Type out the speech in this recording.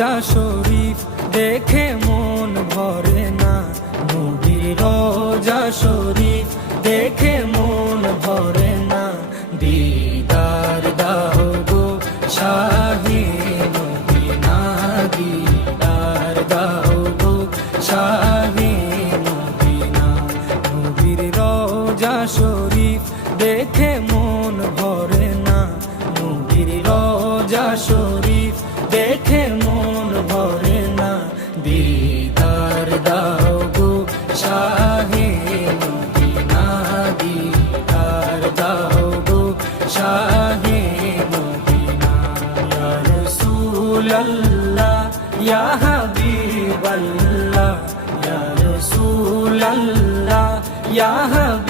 রোজা শরীফ দেখে মন ভরে না, নবীর রোজা শরীফ দেখে মন ভরে না। দিদার দাও গো শাহে মদিনা, দিদার দাও গো শাহে মদিনা। নবীর রোজা শরীফ দেখে মন ভরে না, নবীর রোজা শরীফ দেখে মন ভরে না। দিদার দাও গো শাহে মদিনা, দিদার দাও গো শাহে মদিনা। ইয়া রাসূলাল্লাহ ইয়া হাবিবাল্লাহ, ইয়া রাসূলাল্লাহ ইয়া হাবিবাল্লাহ।